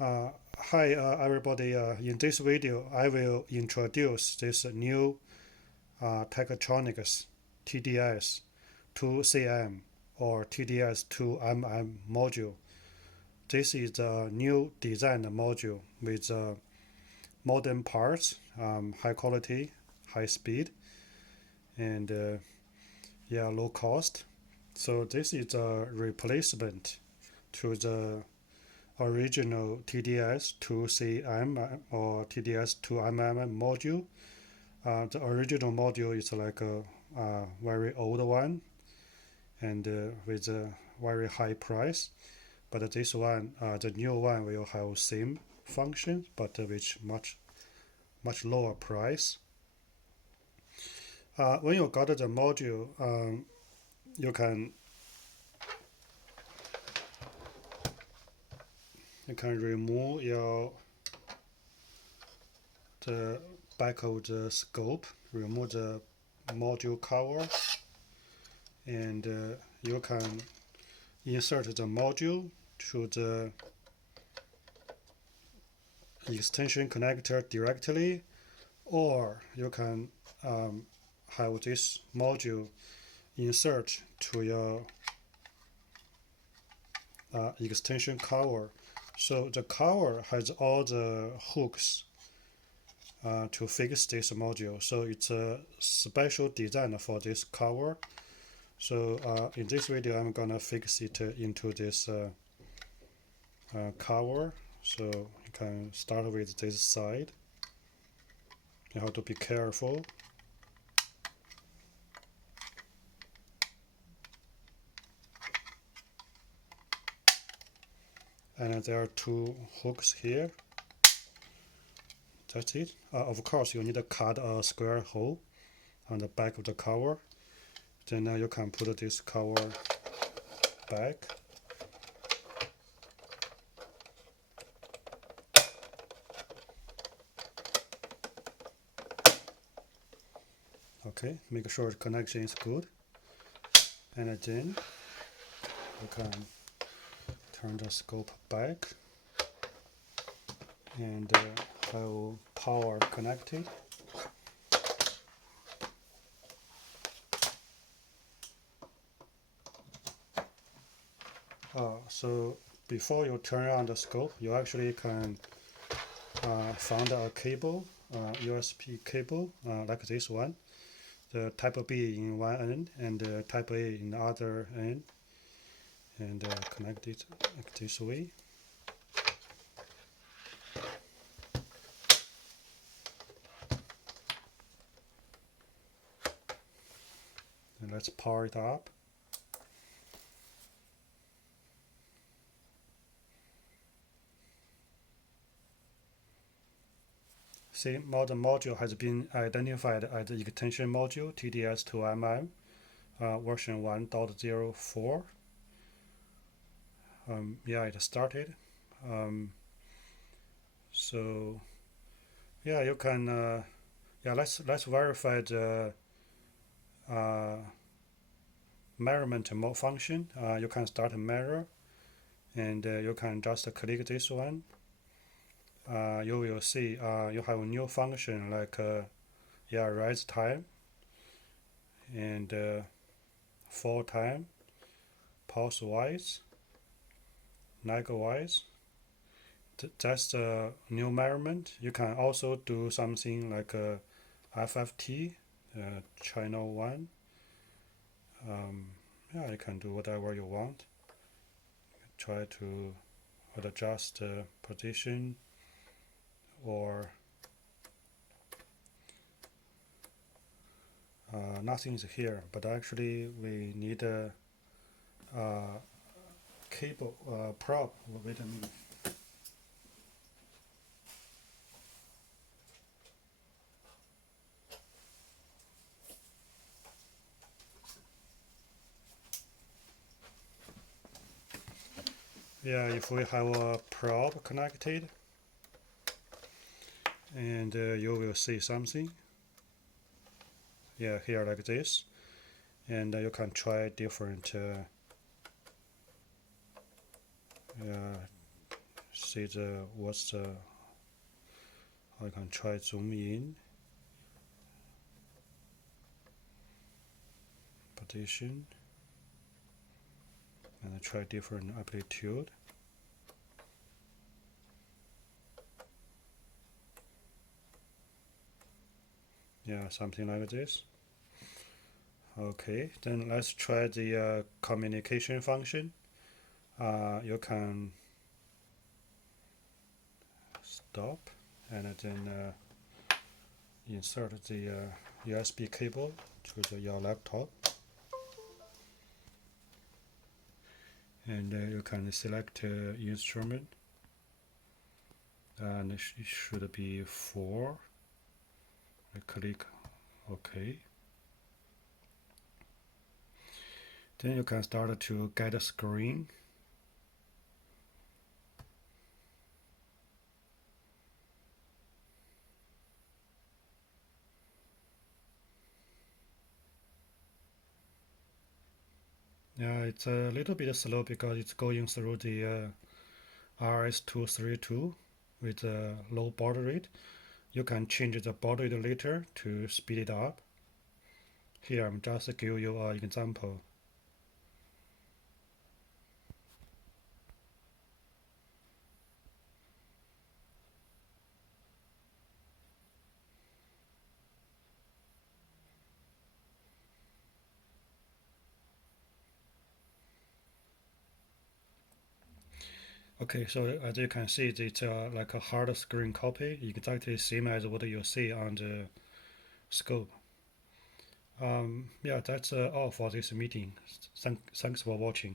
Hi everybody, in this video I will introduce this new Tektronix TDS2CM or TDS2MM module. This is a new design module with modern parts, high quality, high speed, and low cost. So this is a replacement to the original TDS2CM or TDS2MM module. The original module is like a very old one and with a very high price. But this one, the new one, will have same function but with much lower price. When you got the module, you can remove the back of the scope, remove the module cover, and you can insert the module to the extension connector directly, or you can have this module insert to your extension cover. So the cover has all the hooks to fix this module. So it's a special design for this cover. So in this video, I'm gonna fix it into this cover. So you can start with this side. You have to be careful. And there are two hooks here. That's it. Of course, you need to cut a square hole on the back of the cover. Then you can put this cover back. Okay, make sure the connection is good. And then you can turn the scope back and have power connected. So before you turn on the scope, you actually can find a cable, USB cable like this one, the type B in one end and type A in the other end, and connect it like this way. And let's power it up. See, the module has been identified as the extension module TDS2MM version 1.04. It started. So yeah, you can let's verify the measurement mode function. You can start a measure, and you can just click this one. You will see you have a new function like rise time and fall time, pulse wise, lag wise. That's the new measurement. You can also do something like FFT, channel 1. You can do whatever you want. Try to adjust the position, or nothing is here, but actually we need a cable prop. Wait a minute. If we have a probe connected, and you will see something here like this, and you can try different see what's the, I can try zoom in, position, and I try different amplitude. Yeah, something like this. Okay, then let's try the communication function. You can stop and then insert the USB cable to your laptop, and you can select instrument, and it should be 4. I click OK. Then you can start to get a screen. Yeah, it's a little bit slow because it's going through the RS232 with a low baud rate. You can change the baud rate later to speed it up. Here I'm just give you an example. Okay, so as you can see, it's like a hard screen copy, exactly same as what you see on the scope. Yeah, that's all for this meeting. Thanks for watching.